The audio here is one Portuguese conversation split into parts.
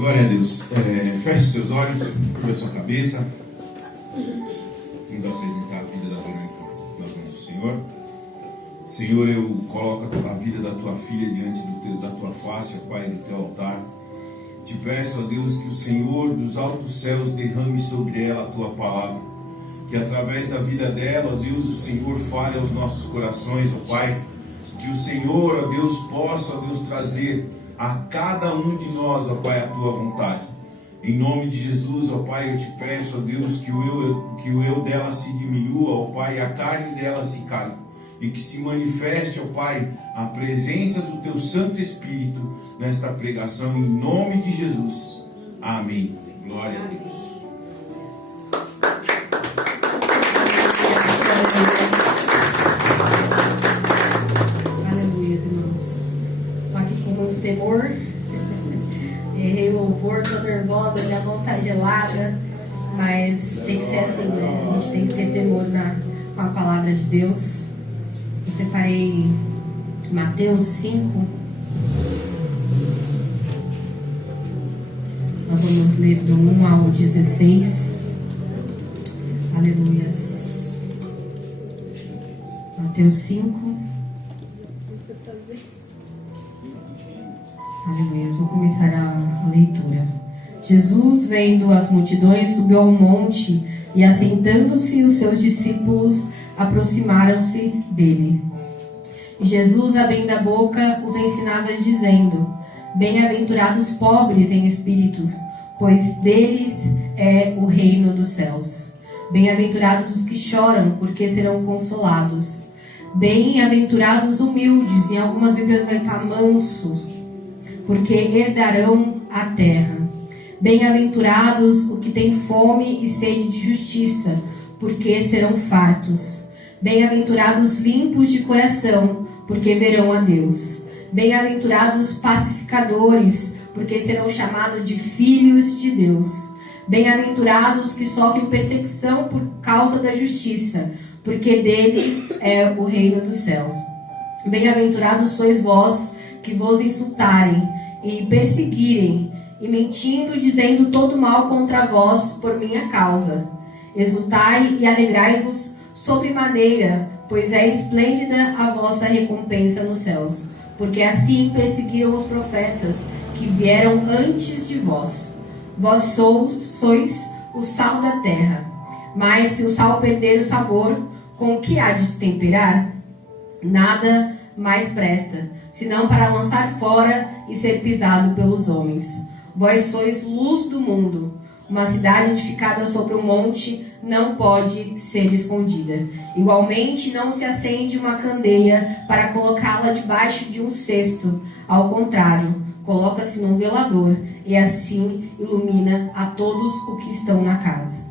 Glória a Deus. Feche os seus olhos, curva a sua cabeça. Vamos apresentar a vida da Verônica nas mãos do Senhor. Senhor, eu coloco a vida da tua filha diante da tua face, ó Pai, do teu altar. Te peço, ó Deus, que o Senhor dos altos céus derrame sobre ela a tua palavra. Que através da vida dela, ó Deus, o Senhor fale aos nossos corações, ó Pai. Que o Senhor, ó Deus, possa, ó Deus, trazer a cada um de nós, ó Pai, a tua vontade. Em nome de Jesus, ó Pai, eu te peço, ó Deus, que o eu dela se diminua, ó Pai, e a carne dela se cale. E que se manifeste, ó Pai, a presença do teu Santo Espírito nesta pregação, em nome de Jesus. Amém. Glória a Deus. Temor, errei o louvor, tô nervosa, minha mão tá gelada, mas tem que ser assim, né? A gente tem que ter temor com a palavra de Deus. Eu separei Mateus 5. Nós vamos ler do 1 ao 16. Aleluia. Mateus 5. Aleluia, vou começar a leitura. Jesus, vendo as multidões, subiu ao monte e, assentando-se, os seus discípulos aproximaram-se dele. E Jesus, abrindo a boca, os ensinava, dizendo: Bem-aventurados pobres em espírito, pois deles é o reino dos céus. Bem-aventurados os que choram, porque serão consolados. Bem-aventurados humildes, em algumas Bíblias vai estar mansos, porque herdarão a terra. Bem-aventurados os que têm fome e sede de justiça, porque serão fartos. Bem-aventurados limpos de coração, porque verão a Deus. Bem-aventurados pacificadores, porque serão chamados de filhos de Deus. Bem-aventurados que sofrem perseguição por causa da justiça, porque dele é o reino dos céus. Bem-aventurados sois vós, que vos insultarem e perseguirem, e mentindo, dizendo todo mal contra vós por minha causa. Exultai e alegrai-vos sobremaneira, pois é esplêndida a vossa recompensa nos céus, porque assim perseguiram os profetas que vieram antes de vós. Vós sois o sal da terra, mas se o sal perder o sabor, com o que há de se temperar? Nada mais presta, senão para lançar fora e ser pisado pelos homens. Vós sois luz do mundo. Uma cidade edificada sobre um monte não pode ser escondida. Igualmente, não se acende uma candeia para colocá-la debaixo de um cesto. Ao contrário, coloca-se num velador e assim ilumina a todos os que estão na casa.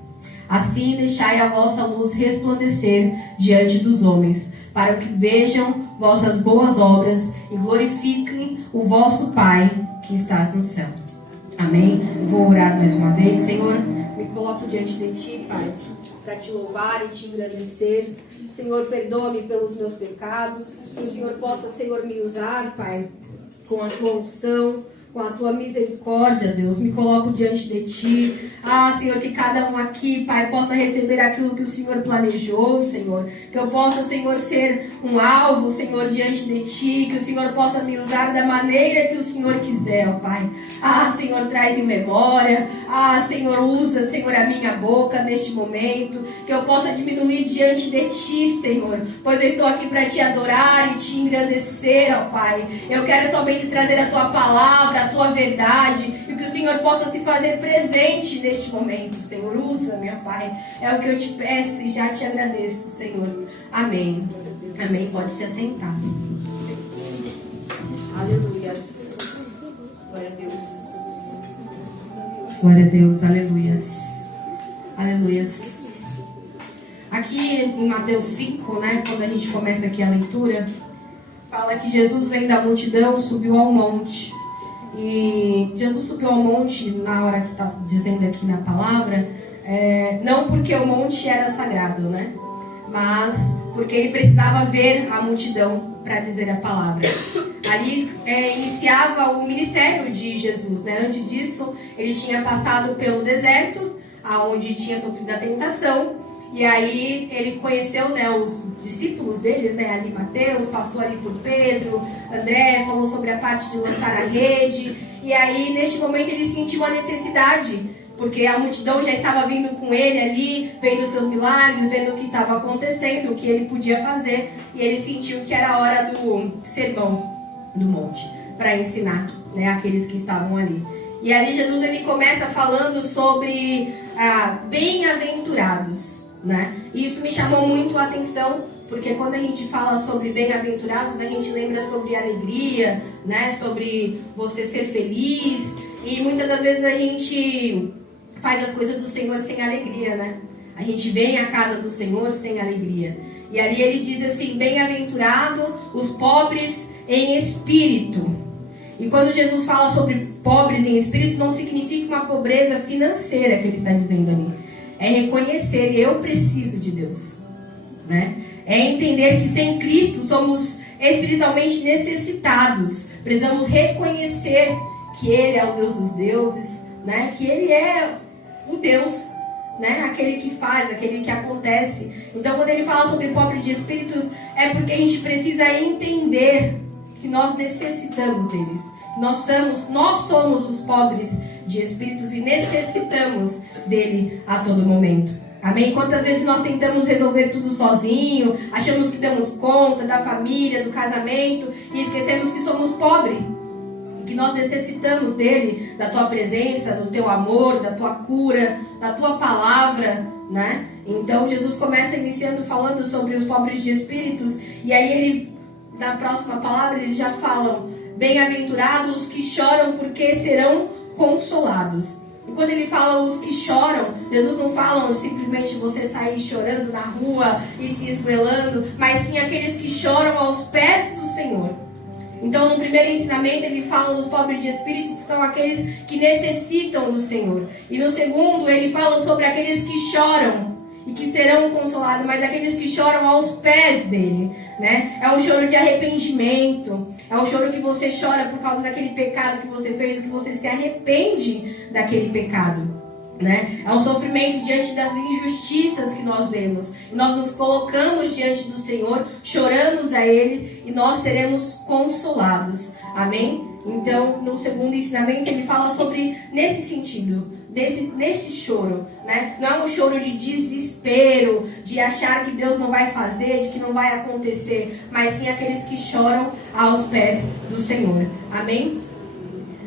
Assim deixai a vossa luz resplandecer diante dos homens, para que vejam vossas boas obras e glorifiquem o vosso Pai que estás no céu. Amém? Vou orar mais uma vez. Senhor, me coloco diante de Ti, Pai, para Te louvar e Te engrandecer. Senhor, perdoa-me pelos meus pecados. Que o Senhor possa, Senhor, me usar, Pai, com a Tua unção, com a Tua misericórdia, Deus. Me coloco diante de Ti. Senhor, que cada um aqui, Pai, possa receber aquilo que o Senhor planejou, Senhor. Que eu possa, Senhor, ser um alvo, Senhor, diante de Ti. Que o Senhor possa me usar da maneira que o Senhor quiser, ó Pai. Senhor, traz em memória. Senhor, usa, Senhor, a minha boca neste momento. Que eu possa diminuir diante de Ti, Senhor. Pois eu estou aqui para Te adorar e Te engrandecer, ó Pai. Eu quero somente trazer a Tua palavra, a Tua verdade, e que o Senhor possa se fazer presente neste momento, Senhor. Usa, meu Pai, é o que eu te peço e já te agradeço, Senhor. Amém. Amém. Pode se assentar. Aleluia. Glória a Deus. Glória a Deus. Aleluias. Aleluias. Aqui em Mateus 5, né, quando a gente começa aqui a leitura, fala que Jesus, vem da multidão, subiu ao monte. E Jesus subiu ao monte, na hora que está dizendo aqui na palavra, não porque o monte era sagrado, né? Mas porque ele precisava ver a multidão. para dizer a palavra. Ali iniciava o ministério de Jesus, né? Antes disso, ele tinha passado pelo deserto, aonde tinha sofrido a tentação. E aí ele conheceu, né, os discípulos dele, né, ali Mateus, passou ali por Pedro, André, falou sobre a parte de lançar a rede. E aí, neste momento, ele sentiu a necessidade, porque a multidão já estava vindo com ele ali, vendo os seus milagres, vendo o que estava acontecendo, o que ele podia fazer. E ele sentiu que era a hora do sermão do monte, para ensinar, né, aqueles que estavam ali. E ali Jesus ele começa falando sobre bem-aventurados, né? E isso me chamou muito a atenção, porque quando a gente fala sobre bem-aventurados, a gente lembra sobre alegria, né? Sobre você ser feliz. E muitas das vezes a gente faz as coisas do Senhor sem alegria, né? A gente vem à casa do Senhor sem alegria. E ali ele diz assim: bem-aventurado os pobres em espírito. E quando Jesus fala sobre pobres em espírito, não significa uma pobreza financeira que ele está dizendo ali. É reconhecer, eu preciso de Deus, né? É entender que sem Cristo somos espiritualmente necessitados. Precisamos reconhecer que Ele é o Deus dos deuses, né? Que Ele é o Deus, né? Aquele que faz, aquele que acontece. Então, quando ele fala sobre pobre de espíritos, é porque a gente precisa entender que nós necessitamos deles. Nós somos os pobres de espíritos e necessitamos dele a todo momento. Amém? Quantas vezes nós tentamos resolver tudo sozinho, achamos que damos conta da família, do casamento e esquecemos que somos pobres e que nós necessitamos dele, da tua presença, do teu amor, da tua cura, da tua palavra, né? Então Jesus começa iniciando falando sobre os pobres de espíritos e aí ele, na próxima palavra, eles já falam: bem-aventurados os que choram, porque serão consolados. E quando ele fala os que choram, Jesus não fala simplesmente você sair chorando na rua e se esgoelando, mas sim aqueles que choram aos pés do Senhor. Então, no primeiro ensinamento, ele fala dos pobres de espírito, que são aqueles que necessitam do Senhor. E no segundo, ele fala sobre aqueles que choram e que serão consolados, mas aqueles que choram aos pés dele, né? É um choro de arrependimento, é um choro que você chora por causa daquele pecado que você fez, que você se arrepende daquele pecado, né? É um sofrimento diante das injustiças que nós vemos. Nós nos colocamos diante do Senhor, choramos a Ele e nós seremos consolados. Amém? Então, no segundo ensinamento, ele fala sobre nesse sentido, nesse choro, né? Não é um choro de desespero, de achar que Deus não vai fazer, de que não vai acontecer, mas sim aqueles que choram aos pés do Senhor. Amém?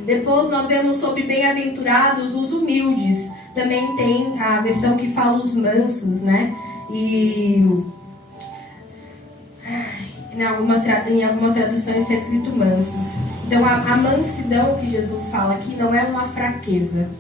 Depois nós vemos sobre bem-aventurados os humildes. Também tem a versão que fala os mansos, né? E em algumas traduções está escrito mansos. Então a mansidão que Jesus fala aqui não é uma fraqueza.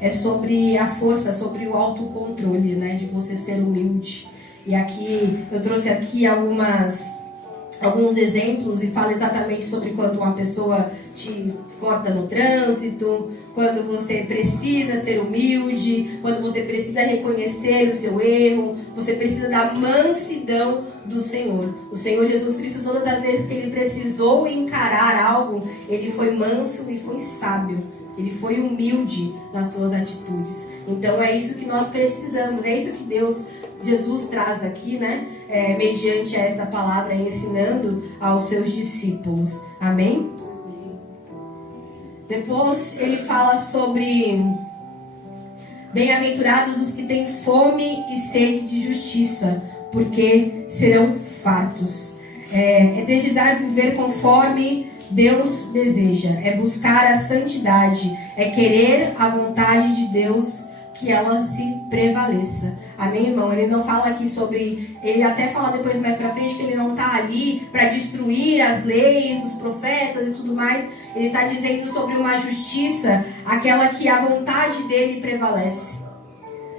É sobre a força, sobre o autocontrole, né? De você ser humilde. E aqui, eu trouxe aqui alguns exemplos e fala exatamente sobre quando uma pessoa te corta no trânsito, quando você precisa ser humilde, quando você precisa reconhecer o seu erro, você precisa da mansidão do Senhor. O Senhor Jesus Cristo, todas as vezes que ele precisou encarar algo, ele foi manso e foi sábio. Ele foi humilde nas suas atitudes. Então é isso que nós precisamos, é isso que Jesus traz aqui, né? Mediante esta palavra, ensinando aos seus discípulos. Amém? Depois ele fala sobre bem-aventurados os que têm fome e sede de justiça, porque serão fartos. É desejar viver conforme Deus deseja, é buscar a santidade, é querer a vontade de Deus, que ela se prevaleça. Amém, irmão? Ele não fala aqui sobre... Ele até fala depois mais pra frente que ele não está ali para destruir as leis dos profetas e tudo mais. Ele está dizendo sobre uma justiça, aquela que a vontade dele prevalece.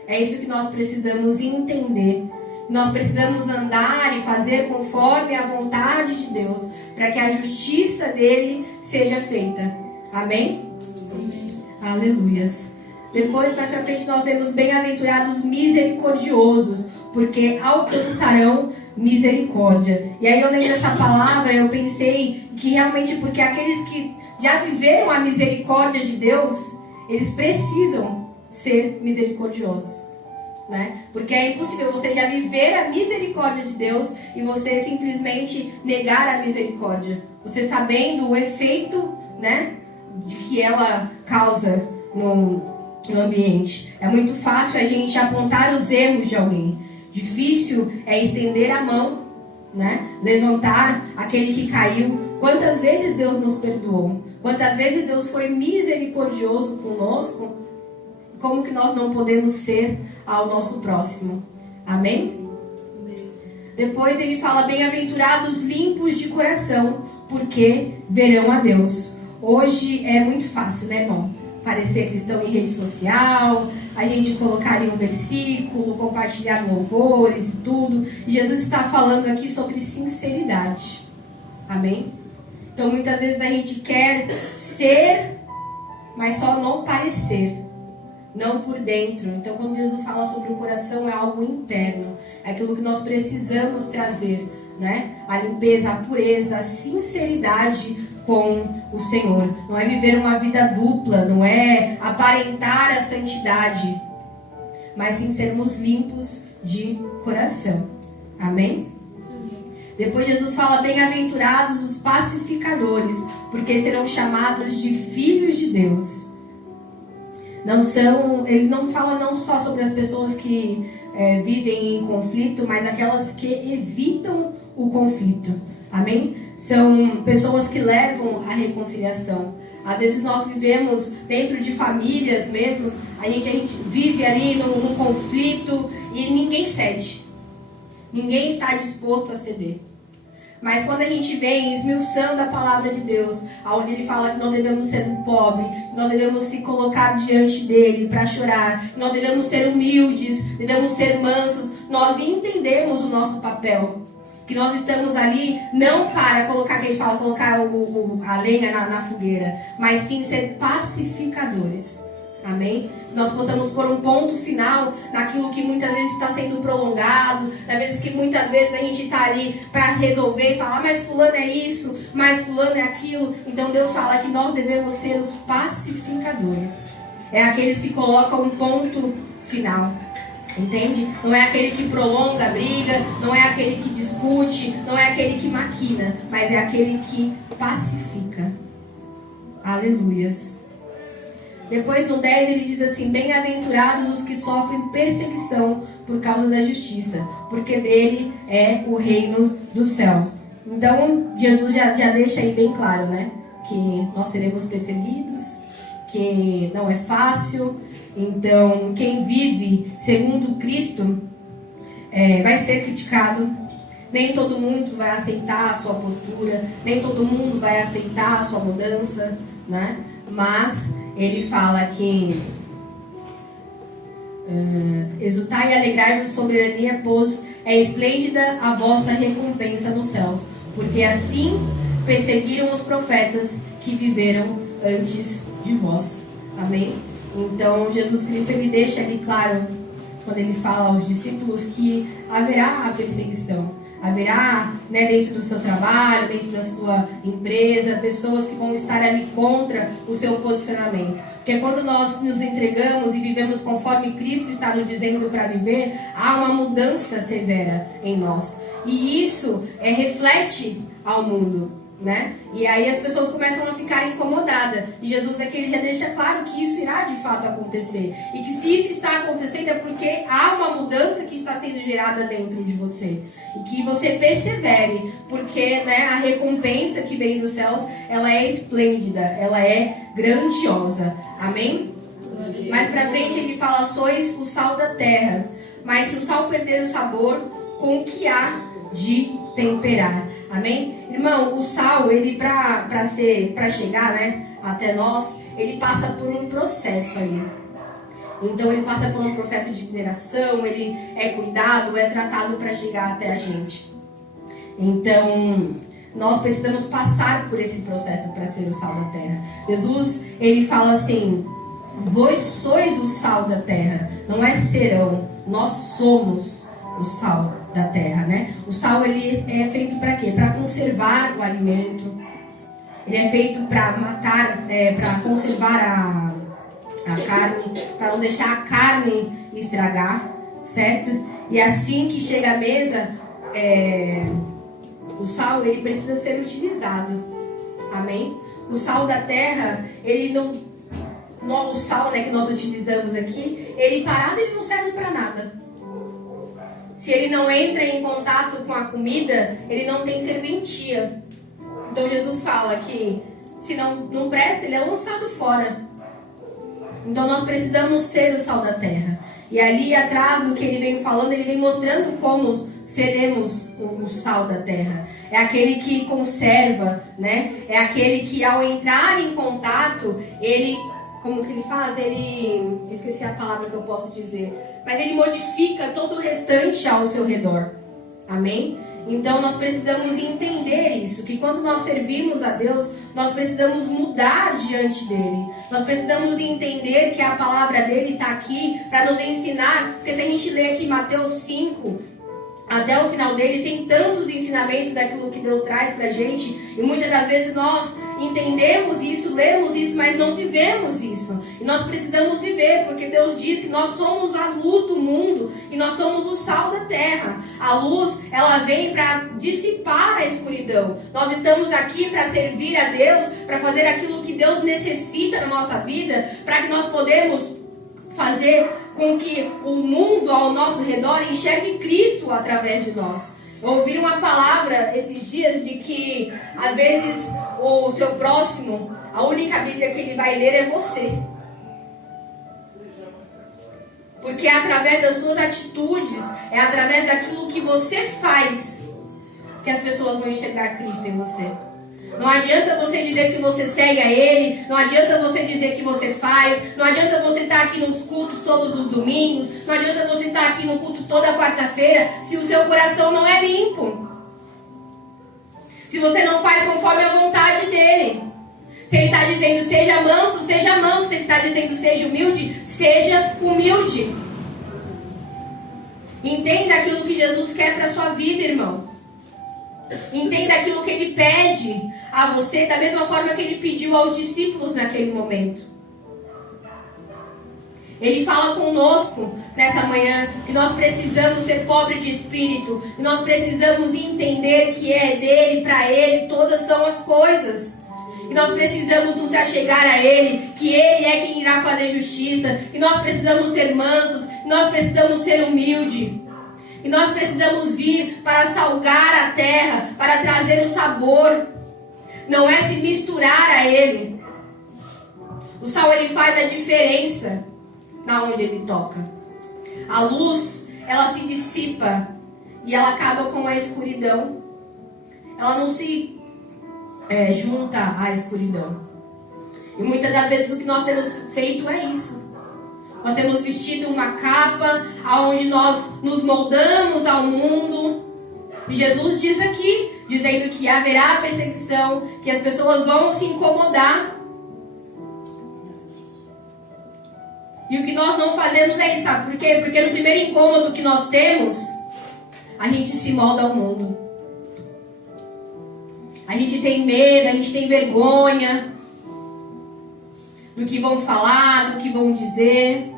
É isso que nós precisamos entender. Nós precisamos andar e fazer conforme a vontade de Deus, para que a justiça dele seja feita. Amém? Aleluias. Depois, mais pra frente, nós temos bem-aventurados misericordiosos, porque alcançarão misericórdia. E aí eu lendo essa palavra, eu pensei que realmente, porque aqueles que já viveram a misericórdia de Deus, eles precisam ser misericordiosos, né? Porque é impossível você já viver a misericórdia de Deus e você simplesmente negar a misericórdia. Você sabendo o efeito, né, de que ela causa no ambiente. É muito fácil a gente apontar os erros de alguém. Difícil é estender a mão, né? Levantar aquele que caiu. Quantas vezes Deus nos perdoou? Quantas vezes Deus foi misericordioso conosco? Como que nós não podemos ser ao nosso próximo? Amém? Depois ele fala: bem-aventurados limpos de coração, porque verão a Deus. Hoje é muito fácil, né, irmão? Parecer cristão em rede social, a gente colocar ali um versículo, compartilhar louvores e tudo. Jesus está falando aqui sobre sinceridade. Amém? Então muitas vezes a gente quer ser, mas só não parecer, não por dentro. Então quando Jesus fala sobre o coração, é algo interno, é aquilo que nós precisamos trazer, né? A limpeza, a pureza, a sinceridade com o Senhor. Não é viver uma vida dupla, não é aparentar a santidade, mas sim sermos limpos de coração. Amém? Depois Jesus fala: bem-aventurados os pacificadores, porque serão chamados de filhos de Deus. Ele não fala não só sobre as pessoas que vivem em conflito, mas aquelas que evitam o conflito. Amém? São pessoas que levam a reconciliação. Às vezes nós vivemos dentro de famílias mesmo, a gente vive ali num conflito e ninguém cede. Ninguém está disposto a ceder. Mas quando a gente vem esmiuçando a palavra de Deus, onde ele fala que nós devemos ser pobre, que nós devemos se colocar diante dele para chorar, que nós devemos ser humildes, devemos ser mansos, nós entendemos o nosso papel. Que nós estamos ali não para colocar, que a gente fala, colocar a lenha na fogueira, mas sim ser pacificadores. Amém? Que nós possamos pôr um ponto final naquilo que muitas vezes está sendo prolongado, nas vezes que muitas vezes a gente está ali para resolver e falar: mas fulano é isso, mas fulano é aquilo. Então Deus fala que nós devemos ser os pacificadores. É aqueles que colocam um ponto final. Entende? Não é aquele que prolonga a briga, não é aquele que discute, não é aquele que maquina, mas é aquele que pacifica. Aleluias. Depois no 10 ele diz assim: bem-aventurados os que sofrem perseguição por causa da justiça, porque dele é o reino dos céus. Então Jesus já deixa aí bem claro, né? Que nós seremos perseguidos, que não é fácil. Então, quem vive segundo Cristo vai ser criticado. Nem todo mundo vai aceitar a sua postura, nem todo mundo vai aceitar a sua mudança, né? Mas ele fala que exultai e alegrai-vos soberania, pois é esplêndida a vossa recompensa nos céus, porque assim perseguiram os profetas que viveram antes de vós. Amém? Então, Jesus Cristo, ele deixa ali claro, quando ele fala aos discípulos, que haverá a perseguição. Haverá, né, dentro do seu trabalho, dentro da sua empresa, pessoas que vão estar ali contra o seu posicionamento. Porque quando nós nos entregamos e vivemos conforme Cristo está nos dizendo para viver, há uma mudança severa em nós. E isso reflete ao mundo, né? E aí as pessoas começam a ficar incomodadas. E Jesus aqui ele já deixa claro que isso irá de fato acontecer. E que se isso está acontecendo é porque há uma mudança que está sendo gerada dentro de você. E que você persevere, porque, né, a recompensa que vem dos céus, ela é esplêndida, ela é grandiosa. Amém? Mais pra frente ele fala: sois o sal da terra. Mas se o sal perder o sabor, com o que há de temperar? Amém? Irmão, o sal, ele para chegar, né, até nós, ele passa por um processo ali. Então ele passa por um processo de mineração, ele é cuidado, é tratado para chegar até a gente. Então nós precisamos passar por esse processo para ser o sal da terra. Jesus, ele fala assim: vós sois o sal da terra. Não é serão, nós somos o sal da terra, né? O sal, ele é feito para quê? Para conservar o alimento. Ele é feito para matar, para conservar a carne, para não deixar a carne estragar, certo? E assim que chega à mesa, o sal, ele precisa ser utilizado. Amém? O sal da terra, ele não... O sal, né, que nós utilizamos aqui, ele parado, ele não serve para nada. Se ele não entra em contato com a comida, ele não tem serventia. Então Jesus fala que se não presta, ele é lançado fora. Então nós precisamos ser o sal da terra. E ali atrás do que ele vem falando, ele vem mostrando como seremos o sal da terra. É aquele que conserva, né? É aquele que ao entrar em contato, ele... Como que ele faz? Ele... Esqueci a palavra que eu posso dizer. Mas ele modifica todo o restante ao seu redor. Amém? Então nós precisamos entender isso. Que quando nós servimos a Deus, nós precisamos mudar diante dele. Nós precisamos entender que a palavra dele está aqui para nos ensinar. Porque se a gente ler aqui Mateus 5... Até o final dele tem tantos ensinamentos daquilo que Deus traz pra gente. E muitas das vezes nós entendemos isso, lemos isso, mas não vivemos isso. E nós precisamos viver, porque Deus diz que nós somos a luz do mundo e nós somos o sal da terra. A luz, ela vem para dissipar a escuridão. Nós estamos aqui para servir a Deus, para fazer aquilo que Deus necessita na nossa vida, para que nós podemos fazer com que o mundo ao nosso redor enxergue Cristo através de nós. Eu ouvi uma palavra esses dias de que, às vezes, o seu próximo, a única Bíblia que ele vai ler é você. Porque é através das suas atitudes, é através daquilo que você faz, que as pessoas vão enxergar Cristo em você. Não adianta você dizer que você segue a Ele. Não adianta você dizer que você faz. Não adianta você estar aqui nos cultos todos os domingos. Não adianta você estar aqui no culto toda quarta-feira, se o seu coração não é limpo. Se você não faz conforme a vontade dEle. Se Ele está dizendo seja manso, seja manso. Se Ele está dizendo seja humilde, seja humilde. Entenda aquilo que Jesus quer para a sua vida, irmão. Entenda aquilo que Ele pede a você, da mesma forma que Ele pediu aos discípulos naquele momento. Ele fala conosco nessa manhã que nós precisamos ser pobres de espírito, que nós precisamos entender que é dele, para Ele, todas são as coisas. E nós precisamos nos achegar a Ele, que Ele é quem irá fazer justiça, que nós precisamos ser mansos, que nós precisamos ser humildes. E nós precisamos vir para salgar a terra, para trazer o sabor. Não é se misturar a Ele. O sal, ele faz a diferença na onde ele toca. A luz, ela se dissipa e ela acaba com a escuridão. Ela não se junta à escuridão. E muitas das vezes o que nós temos feito é isso. Nós temos vestido uma capa onde nós nos moldamos ao mundo. E Jesus diz aqui, dizendo que haverá perseguição, que as pessoas vão se incomodar. E o que nós não fazemos é isso, sabe por quê? Porque no primeiro incômodo que nós temos, a gente se molda ao mundo. A gente tem medo, a gente tem vergonha do que vão falar, do que vão dizer.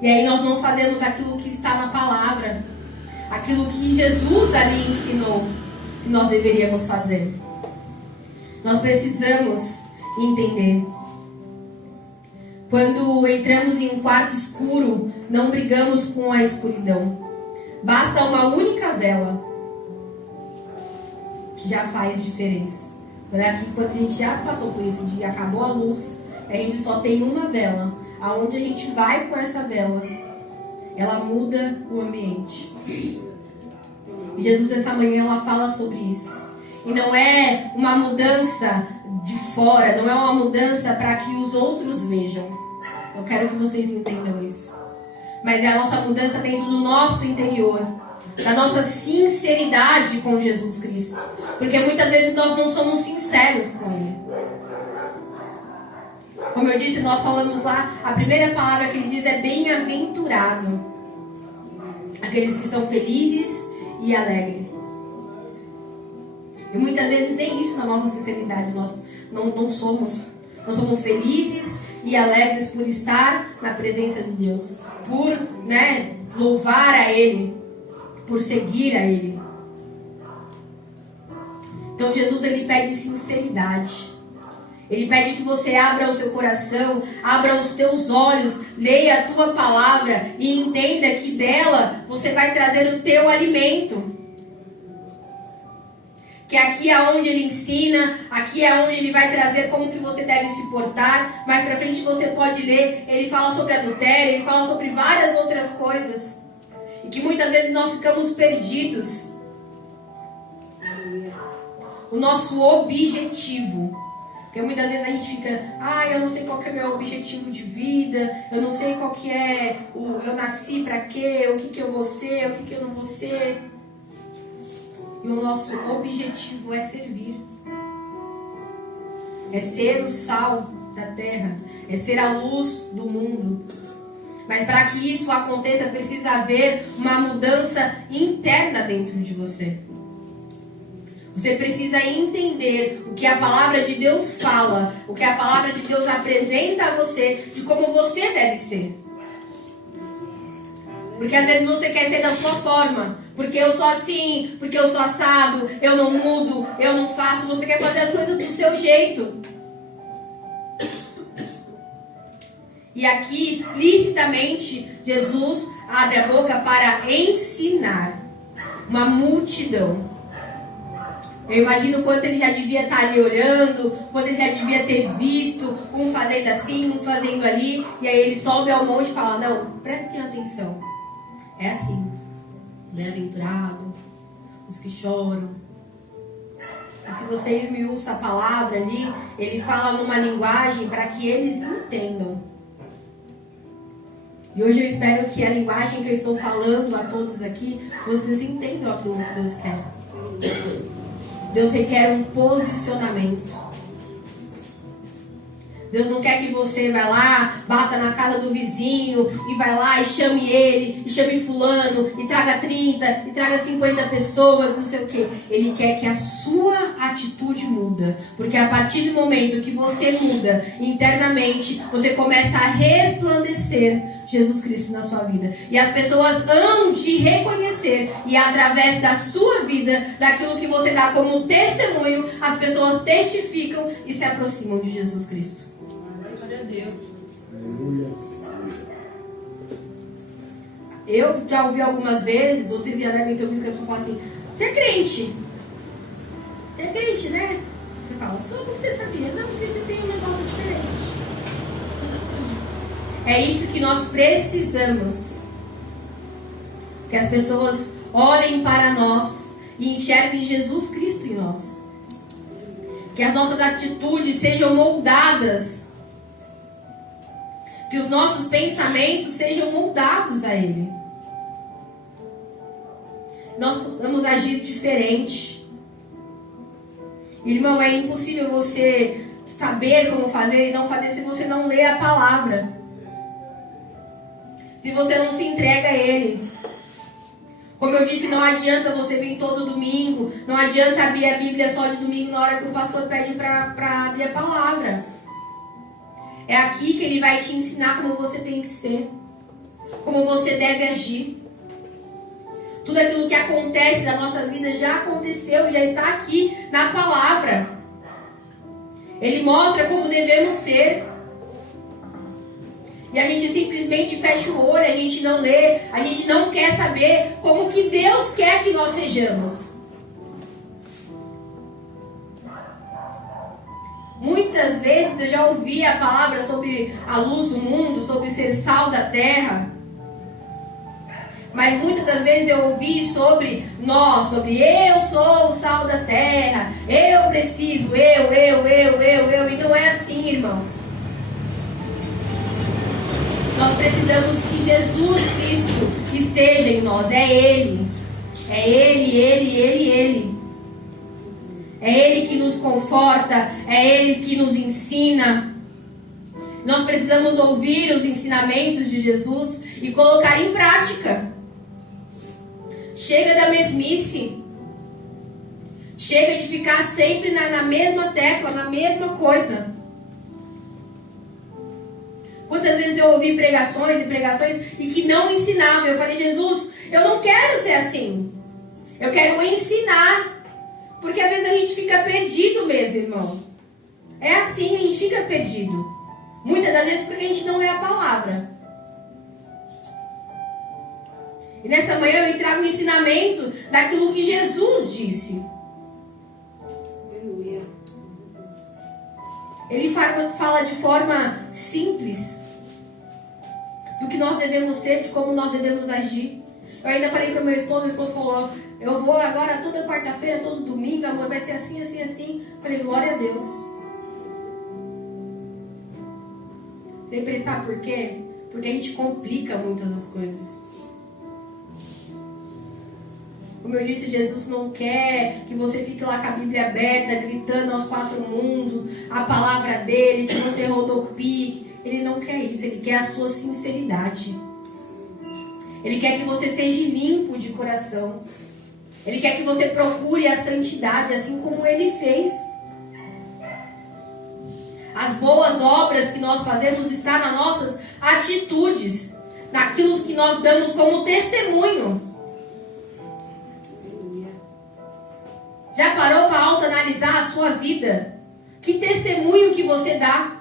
E aí nós não fazemos aquilo que está na palavra, aquilo que Jesus ali ensinou que nós deveríamos fazer. Nós precisamos entender. Quando entramos em um quarto escuro, não brigamos com a escuridão. Basta uma única vela, que já faz diferença. Aqui, quando a gente já passou por isso, de acabou a luz, a gente só tem uma vela. Aonde a gente vai com essa vela, ela muda o ambiente. E Jesus, essa manhã, ela fala sobre isso. E não é uma mudança de fora, não é uma mudança para que os outros vejam. Eu quero que vocês entendam isso. Mas é a nossa mudança dentro do nosso interior, da nossa sinceridade com Jesus Cristo. Porque muitas vezes nós não somos sinceros com Ele. Como eu disse, nós falamos lá, a primeira palavra que Ele diz é bem-aventurado. aqueles que são felizes e alegres. E muitas vezes tem isso na nossa sinceridade. Nós não somos. Nós somos felizes e alegres por estar na presença de Deus, por louvar a Ele, por seguir a Ele. Então Jesus, ele pede sinceridade. Ele pede que você abra o seu coração, abra os teus olhos, leia a tua palavra e entenda que dela você vai trazer o teu alimento. Que aqui é onde ele ensina, aqui é onde ele vai trazer como que você deve se portar. Mais pra frente você pode ler, ele fala sobre adultério, ele fala sobre várias outras coisas. E que muitas vezes nós ficamos perdidos. O nosso objetivo. Porque muitas vezes a gente fica, eu não sei qual que é o meu objetivo de vida, eu não sei qual que é, eu nasci pra quê, o que eu vou ser, o que eu não vou ser. E o nosso objetivo é servir. É ser o sal da terra. É ser a luz do mundo. Mas para que isso aconteça, precisa haver uma mudança interna dentro de você. Você precisa entender o que a palavra de Deus fala, o que a palavra de Deus apresenta a você e como você deve ser. Porque às vezes você quer ser da sua forma. Porque eu sou assim, porque eu sou assado, eu não mudo, eu não faço. Você quer fazer as coisas do seu jeito. E aqui, explicitamente, Jesus abre a boca para ensinar uma multidão. Eu imagino quanto ele já devia estar ali olhando, quanto ele já devia ter visto, um fazendo assim, um fazendo ali. E aí ele sobe ao monte e fala, não, prestem atenção. É assim, bem-aventurado, os que choram. E se você esmiuça a palavra ali, ele fala numa linguagem para que eles entendam. E hoje eu espero que a linguagem que eu estou falando a todos aqui, vocês entendam aquilo que Deus quer. Deus requer um posicionamento. Deus não quer que você vá lá, bata na casa do vizinho, e vai lá e chame ele, e chame fulano, e traga 30, e traga 50 pessoas, não sei o quê. Ele quer que a sua atitude muda. Porque a partir do momento que você muda internamente, você começa a resplandecer Jesus Cristo na sua vida. E as pessoas hão de reconhecer, e através da sua vida, daquilo que você dá como testemunho, as pessoas testificam e se aproximam de Jesus Cristo. Deus. Eu já ouvi algumas vezes, vocês já devem ter ouvido que a pessoa fala assim, você é crente? Você é crente, né? Você fala, só como você sabia? Não, porque você tem um negócio diferente. É isso que nós precisamos. Que as pessoas olhem para nós e enxerguem Jesus Cristo em nós. Que as nossas atitudes sejam moldadas. Que os nossos pensamentos sejam moldados a Ele. Nós possamos agir diferente. Irmão, é impossível você saber como fazer e não fazer se você não lê a palavra. Se você não se entrega a Ele. Como eu disse, não adianta você vir todo domingo. Não adianta abrir a Bíblia só de domingo na hora que o pastor pede para abrir a palavra. É aqui que ele vai te ensinar como você tem que ser. Como você deve agir. Tudo aquilo que acontece nas nossas vidas já aconteceu, já está aqui na palavra. Ele mostra como devemos ser. E a gente simplesmente fecha o olho, a gente não lê, a gente não quer saber como que Deus quer que nós sejamos. Muitas vezes eu já ouvi a palavra sobre a luz do mundo, sobre ser sal da terra. Mas muitas das vezes eu ouvi sobre nós, sobre eu sou o sal da terra, eu preciso, eu. E não é assim, irmãos. Nós precisamos que Jesus Cristo esteja em nós, é Ele. É Ele. É Ele que nos conforta, é Ele que nos ensina. Nós precisamos ouvir os ensinamentos de Jesus e colocar em prática. Chega da mesmice. Chega de ficar sempre na mesma tecla, na mesma coisa. Quantas vezes eu ouvi pregações e pregações e que não ensinavam. Eu falei, Jesus, eu não quero ser assim. Eu quero ensinar. Porque às vezes a gente fica perdido mesmo, irmão. É assim, a gente fica perdido. Muitas das vezes porque a gente não lê a palavra. E nesta manhã eu trago o ensinamento daquilo que Jesus disse. Ele fala de forma simples do que nós devemos ser, de como nós devemos agir. Eu ainda falei para o meu esposo falou, eu vou agora toda quarta-feira, todo domingo, amor, vai ser assim, assim, assim. Eu falei, glória a Deus. Tem que pensar por quê? Porque a gente complica muitas das coisas. Como eu disse, Jesus não quer que você fique lá com a Bíblia aberta, gritando aos quatro mundos, a palavra dele, que você rodopie. Ele não quer isso, ele quer a sua sinceridade. Ele quer que você seja limpo de coração. Ele quer que você procure a santidade, assim como ele fez. As boas obras que nós fazemos estão nas nossas atitudes, naquilo que nós damos como testemunho. Já parou para autoanalisar a sua vida? Que testemunho que você dá?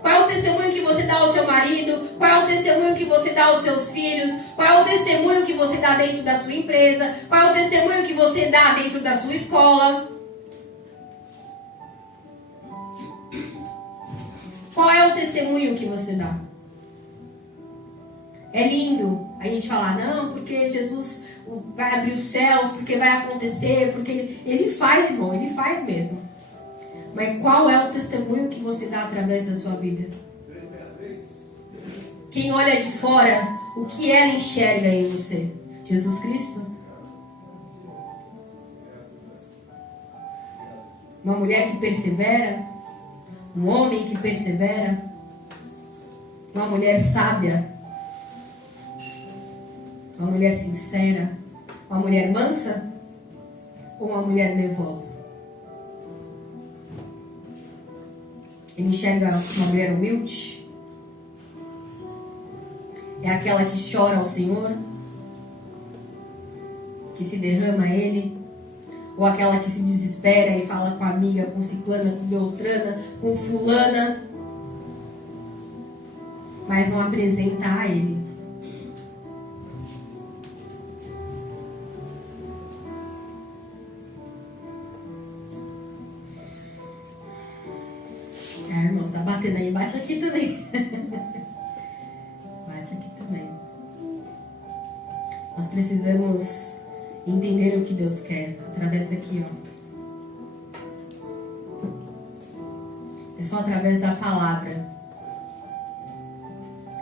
Qual é o testemunho que você dá ao seu marido? Qual é o testemunho que você dá aos seus filhos? Qual é o testemunho que você dá dentro da sua empresa? Qual é o testemunho que você dá dentro da sua escola? Qual é o testemunho que você dá? É lindo a gente falar, não, porque Jesus vai abrir os céus, porque vai acontecer, porque ele faz, irmão, ele faz mesmo. Mas qual é o testemunho que você dá através da sua vida? Quem olha de fora, o que ela enxerga em você? Jesus Cristo? Uma mulher que persevera? Um homem que persevera? Uma mulher sábia? Uma mulher sincera? Uma mulher mansa? Ou uma mulher nervosa? Ele enxerga uma mulher humilde? É aquela que chora ao Senhor? Que se derrama a Ele? Ou aquela que se desespera e fala com a amiga, com ciclana, com beltrana, com fulana, mas não apresenta a Ele? Irmão, você tá batendo aí, bate aqui também. Bate aqui também. Nós precisamos entender o que Deus quer através daqui, ó. É só através da palavra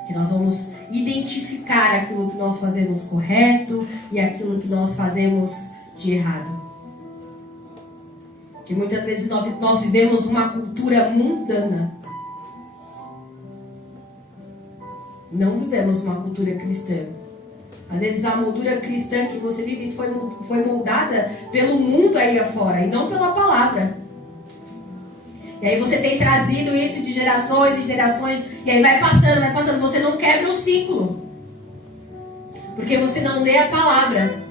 que nós vamos identificar aquilo que nós fazemos correto e aquilo que nós fazemos de errado. Que muitas vezes nós vivemos uma cultura mundana. Não vivemos uma cultura cristã. Às vezes a moldura cristã que você vive foi moldada pelo mundo aí afora e não pela palavra. E aí você tem trazido isso de gerações e gerações, e aí vai passando, você não quebra o ciclo. Porque você não lê a palavra.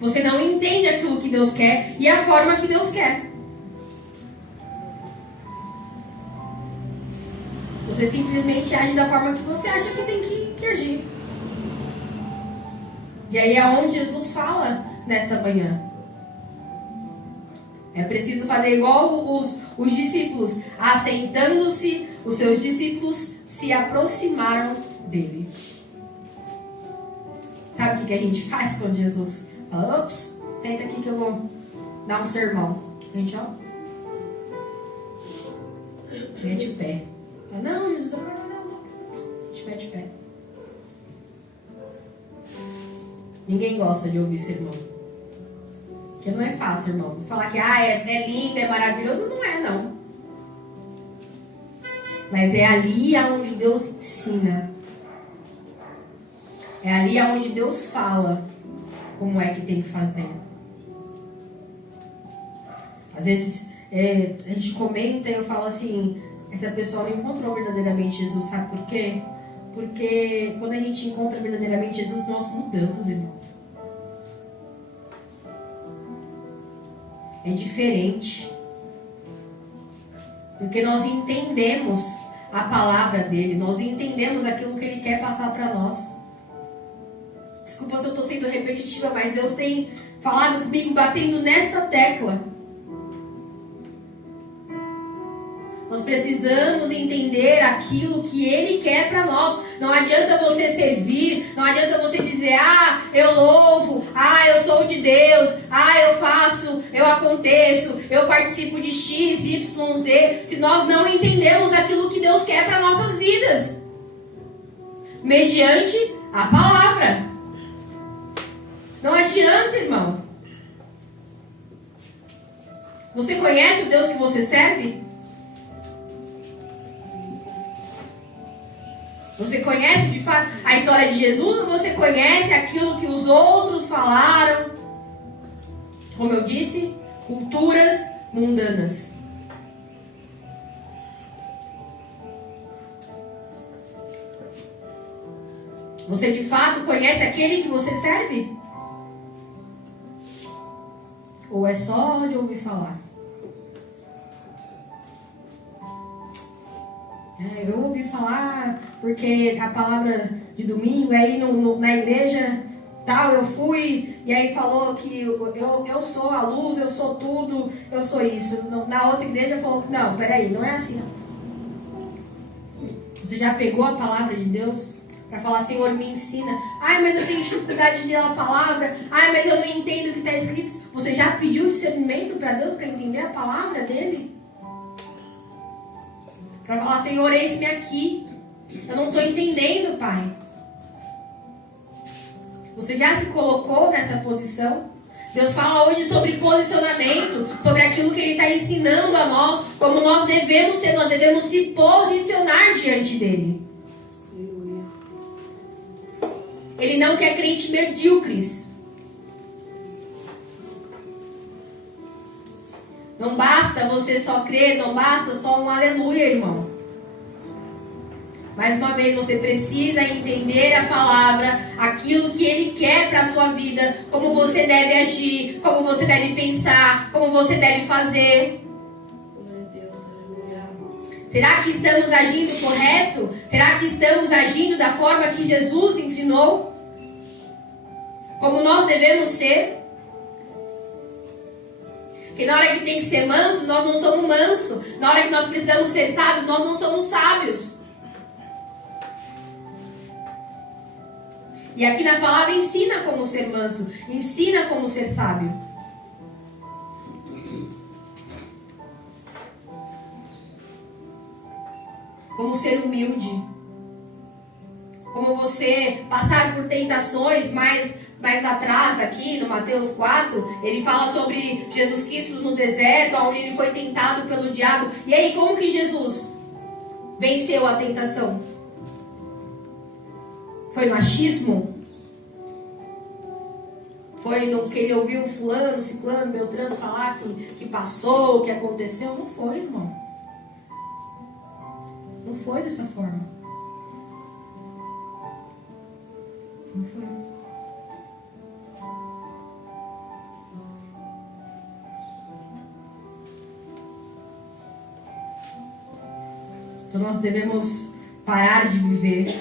Você não entende aquilo que Deus quer e a forma que Deus quer. Você simplesmente age da forma que você acha que tem que agir. E aí é onde Jesus fala nesta manhã. É preciso fazer igual os discípulos. Assentando-se, os seus discípulos se aproximaram dele. Sabe o que a gente faz quando Jesus fala, ops, senta aqui que eu vou dar um sermão. A gente, ó, mete o pé. Não, Jesus, não. De pé, de pé. Ninguém gosta de ouvir sermão. Porque não é fácil, irmão. Falar que é lindo, é maravilhoso, não é, não. Mas é ali onde Deus ensina. É ali onde Deus fala. como é que tem que fazer. Às vezes a gente comenta e eu falo assim, essa pessoa não encontrou verdadeiramente Jesus, sabe por quê? Porque quando a gente encontra verdadeiramente Jesus, nós mudamos, irmãos. É diferente. Porque nós entendemos a palavra dele, nós entendemos aquilo que ele quer passar para nós. Desculpa se eu estou sendo repetitiva, mas Deus tem falado comigo, batendo nessa tecla. Nós precisamos entender aquilo que Ele quer para nós. Não adianta você servir, não adianta você dizer, eu louvo, eu sou de Deus, eu faço, eu aconteço, eu participo de X, Y, Z, se nós não entendemos aquilo que Deus quer para nossas vidas. Mediante a palavra. Não adianta, irmão. Você conhece o Deus que você serve? Você conhece de fato a história de Jesus ou você conhece aquilo que os outros falaram? Como eu disse, culturas mundanas. Você de fato conhece aquele que você serve? Ou é só de ouvir falar? Eu ouvi falar porque a palavra de domingo, aí na igreja tal, eu fui, e aí falou que eu sou a luz, eu sou tudo, eu sou isso. Na outra igreja falou que não, peraí, não é assim. Você já pegou a palavra de Deus para falar, Senhor, me ensina. Mas eu tenho dificuldade de ler a palavra. Mas eu não entendo o que está escrito. Você já pediu discernimento para Deus para entender a palavra dele? Para falar, Senhor, eis-me aqui. Eu não estou entendendo, Pai. Você já se colocou nessa posição? Deus fala hoje sobre posicionamento, sobre aquilo que Ele está ensinando a nós, como nós devemos ser, nós devemos se posicionar diante dEle. Ele não quer crentes medíocres. Não basta você só crer, não basta só um aleluia, irmão. Mais uma vez, você precisa entender a palavra, aquilo que Ele quer para a sua vida, como você deve agir, como você deve pensar, como você deve fazer. Será que estamos agindo correto? Será que estamos agindo da forma que Jesus ensinou? Como nós devemos ser? Porque na hora que tem que ser manso, nós não somos mansos. Na hora que nós precisamos ser sábios, nós não somos sábios. E aqui na palavra ensina como ser manso, ensina como ser sábio. Como ser humilde. Como você passar por tentações, mais atrás aqui no Mateus 4, ele fala sobre Jesus Cristo no deserto, onde ele foi tentado pelo diabo. E aí, como que Jesus venceu a tentação? Foi machismo? Foi não querer ouvir o fulano, ciclano, beltrano falar que passou, que aconteceu? Não foi, irmão. Não foi dessa forma. Não foi. Então nós devemos parar de viver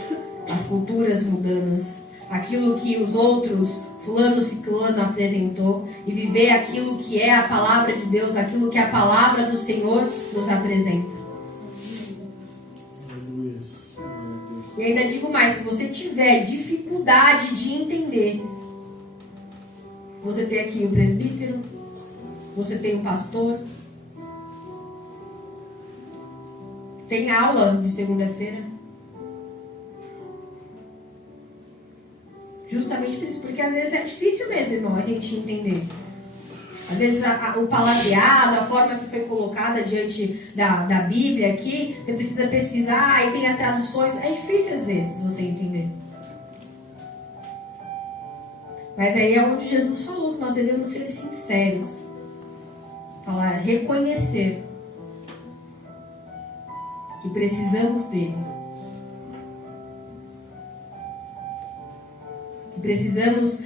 as culturas mundanas, aquilo que os outros, fulano, ciclano, apresentou, e viver aquilo que é a palavra de Deus, aquilo que a palavra do Senhor nos apresenta. E ainda digo mais, se você tiver dificuldade de entender, você tem aqui o presbítero, você tem o pastor, tem aula de segunda-feira. Justamente por isso, porque às vezes é difícil mesmo, irmão, a gente entender. Às vezes o palavreado, a forma que foi colocada diante da Bíblia aqui, você precisa pesquisar e tem as traduções. É difícil às vezes você entender. Mas aí é onde Jesus falou que nós devemos ser sinceros. Falar, reconhecer que precisamos dele. Que precisamos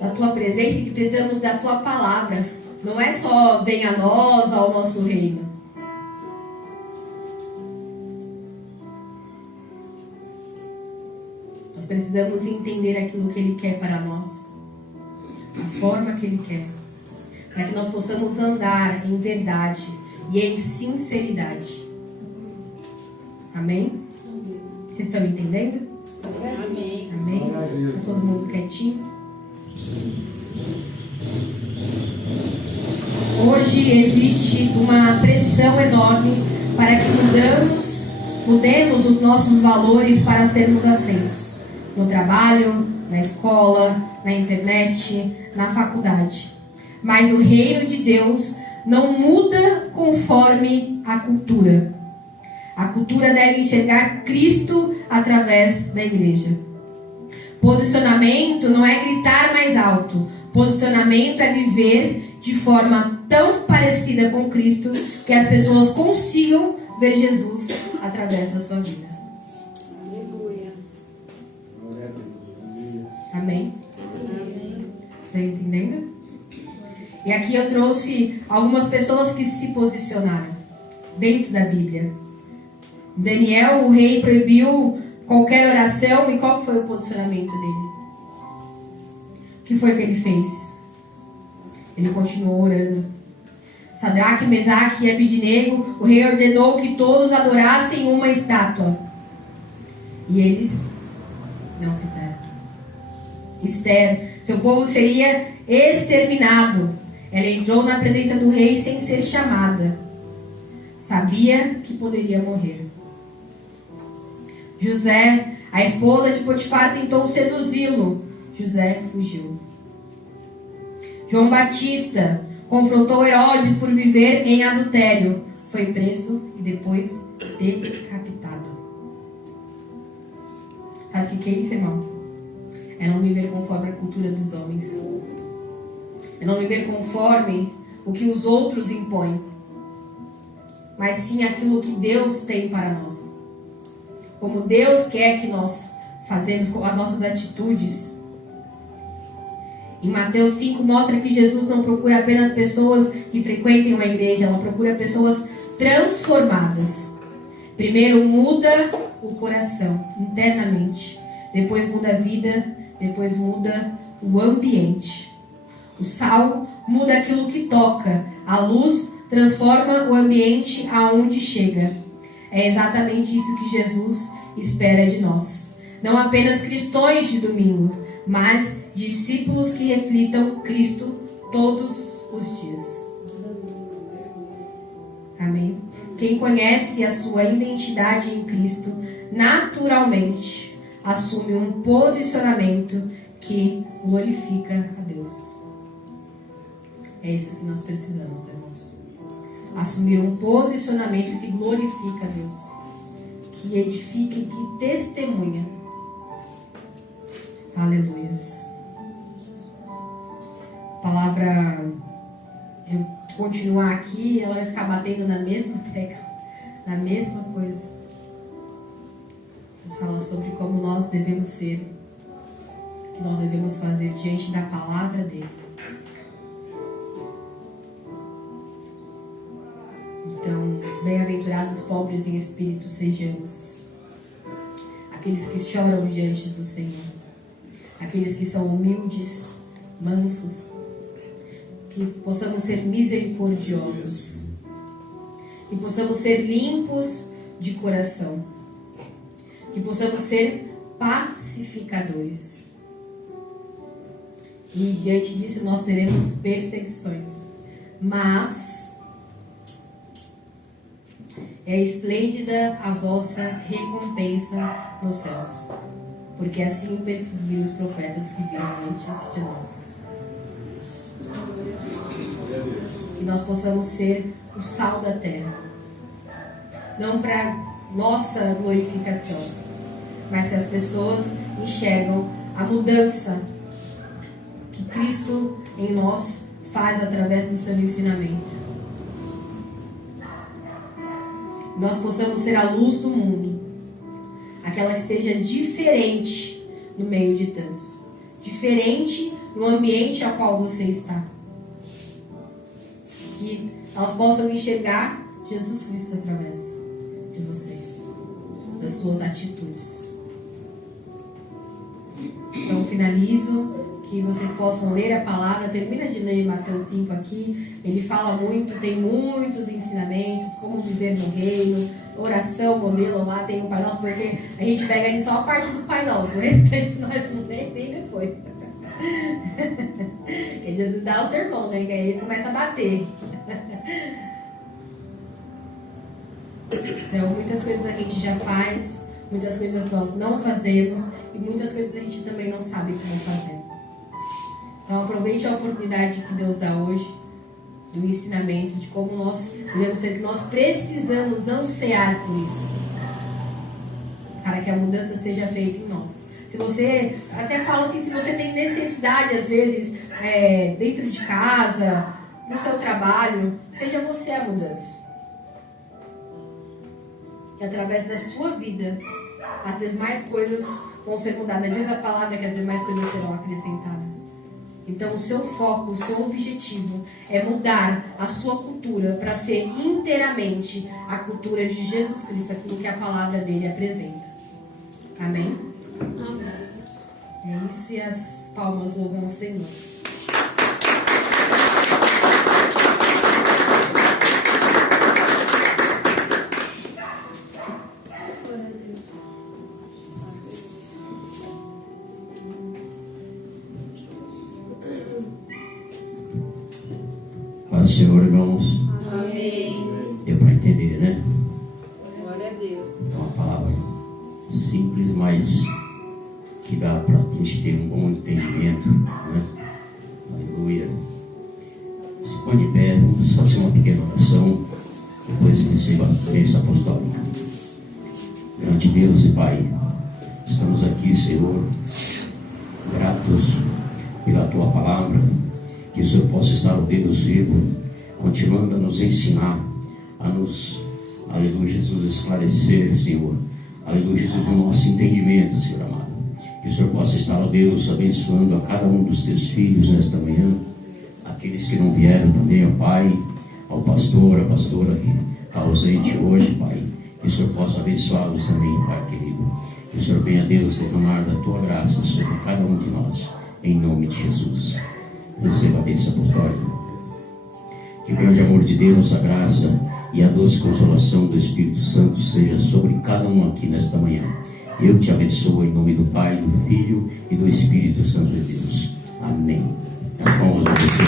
da tua presença e que precisamos da tua palavra. Não é só venha a nós, ao nosso reino. Nós precisamos entender aquilo que ele quer para nós. A forma que ele quer. Para que nós possamos andar em verdade e em sinceridade. Amém? Vocês estão entendendo? Amém. Amém? Tá todo mundo quietinho? Hoje existe uma pressão enorme para que mudemos os nossos valores para sermos aceitos. No trabalho, na escola, na internet, na faculdade. Mas o reino de Deus não muda conforme a cultura. A cultura deve enxergar Cristo através da igreja. Posicionamento não é gritar mais alto. Posicionamento é viver de forma tão parecida com Cristo que as pessoas consigam ver Jesus através da sua vida. Aleluia. Amém? Amém. Está entendendo? E aqui eu trouxe algumas pessoas que se posicionaram dentro da Bíblia. Daniel, o rei, proibiu qualquer oração. E qual foi o posicionamento dele? O que foi que ele fez? Ele continuou orando. Sadraque, Mesaque e Abidnego, o rei ordenou que todos adorassem uma estátua. E eles não fizeram. Esther, seu povo seria exterminado. Ela entrou na presença do rei sem ser chamada. Sabia que poderia morrer. José, a esposa de Potifar, tentou seduzi-lo. José fugiu. João Batista confrontou Herodes por viver em adultério. Foi preso e depois decapitado. Sabe o que é isso, irmão? É não viver conforme a cultura dos homens. É não viver conforme o que os outros impõem. Mas sim aquilo que Deus tem para nós. Como Deus quer que nós fazemos com as nossas atitudes. Em Mateus 5 mostra que Jesus não procura apenas pessoas que frequentem uma igreja. Ela procura pessoas transformadas. Primeiro muda o coração internamente. Depois muda a vida. Depois muda o ambiente. O sal muda aquilo que toca. A luz transforma o ambiente aonde chega. É exatamente isso que Jesus espera de nós. Não apenas cristãos de domingo, mas discípulos que reflitam Cristo todos os dias. Amém? Quem conhece a sua identidade em Cristo, naturalmente assume um posicionamento que glorifica a Deus. É isso que nós precisamos, irmãos. Assumir um posicionamento que glorifica a Deus, que edifica e que testemunha. Aleluias. A palavra, eu continuar aqui, ela vai ficar batendo na mesma tecla, na mesma coisa. Deus fala sobre como nós devemos ser, o que nós devemos fazer diante da palavra dele. Então, bem-aventurados os pobres em espírito sejamos. Aqueles que choram diante do Senhor. Aqueles que são humildes, mansos. Que possamos ser misericordiosos. Que possamos ser limpos de coração. Que possamos ser pacificadores. E diante disso nós teremos perseguições. Mas é esplêndida a vossa recompensa nos céus, porque assim perseguiram os profetas que viram antes de nós. Que nós possamos ser o sal da terra, não para nossa glorificação, mas que as pessoas enxergam a mudança que Cristo em nós faz através do seu ensinamento. Nós possamos ser a luz do mundo, aquela que seja diferente no meio de tantos, diferente no ambiente ao qual você está. Que elas possam enxergar Jesus Cristo através de vocês, das suas atitudes. Então, finalizo, que vocês possam ler a palavra. Termina de ler Mateus 5 aqui. Ele fala muito, tem muitos ensinamentos, como viver no reino, oração, modelo, lá tem o Pai Nosso, porque a gente pega ali só a parte do Pai Nosso, né? Nós não nem depois. Ele dá o sermão, né? Que aí ele começa a bater. Então, muitas coisas a gente já faz, muitas coisas nós não fazemos e muitas coisas a gente também não sabe como fazer. Então, aproveite a oportunidade que Deus dá hoje, do ensinamento, de como nós devemos ser, que nós precisamos ansiar por isso, para que a mudança seja feita em nós. Se você, até fala assim, se você tem necessidade, às vezes, dentro de casa, no seu trabalho, seja você a mudança. Que através da sua vida, as demais coisas vão ser mudadas. Diz a palavra que as demais coisas serão acrescentadas. Então, o seu foco, o seu objetivo é mudar a sua cultura para ser inteiramente a cultura de Jesus Cristo, aquilo que a palavra dele apresenta. Amém? Amém. É isso, e as palmas louvam o Senhor. Senhor, irmãos. Amém. Deu para entender, né? Glória a Deus. É uma palavra simples, mas que dá para a gente ter um bom entendimento, né? Aleluia. Se põe de pé, vamos fazer uma pequena oração, depois receba a bênção apostólica. Grande Deus e Pai, estamos aqui, Senhor, gratos pela Tua palavra, que o Senhor possa estar, ó Deus vivo, continuando a nos ensinar, a nos, aleluia, Jesus, esclarecer, Senhor, aleluia, Jesus, o nosso entendimento, Senhor amado. Que o Senhor possa estar, ó Deus, abençoando a cada um dos Teus filhos nesta manhã, aqueles que não vieram também, ó Pai, ao pastor, a pastora que está ausente hoje, Pai. Que o Senhor possa abençoá-los também, Pai querido. Que o Senhor venha, Deus, derramar da Tua graça sobre cada um de nós, em nome de Jesus. Receba a bênção apostólica. Que o grande amor de Deus, a graça e a doce consolação do Espírito Santo seja sobre cada um aqui nesta manhã. Eu te abençoo em nome do Pai, do Filho e do Espírito Santo de Deus. Amém. As palmas a você.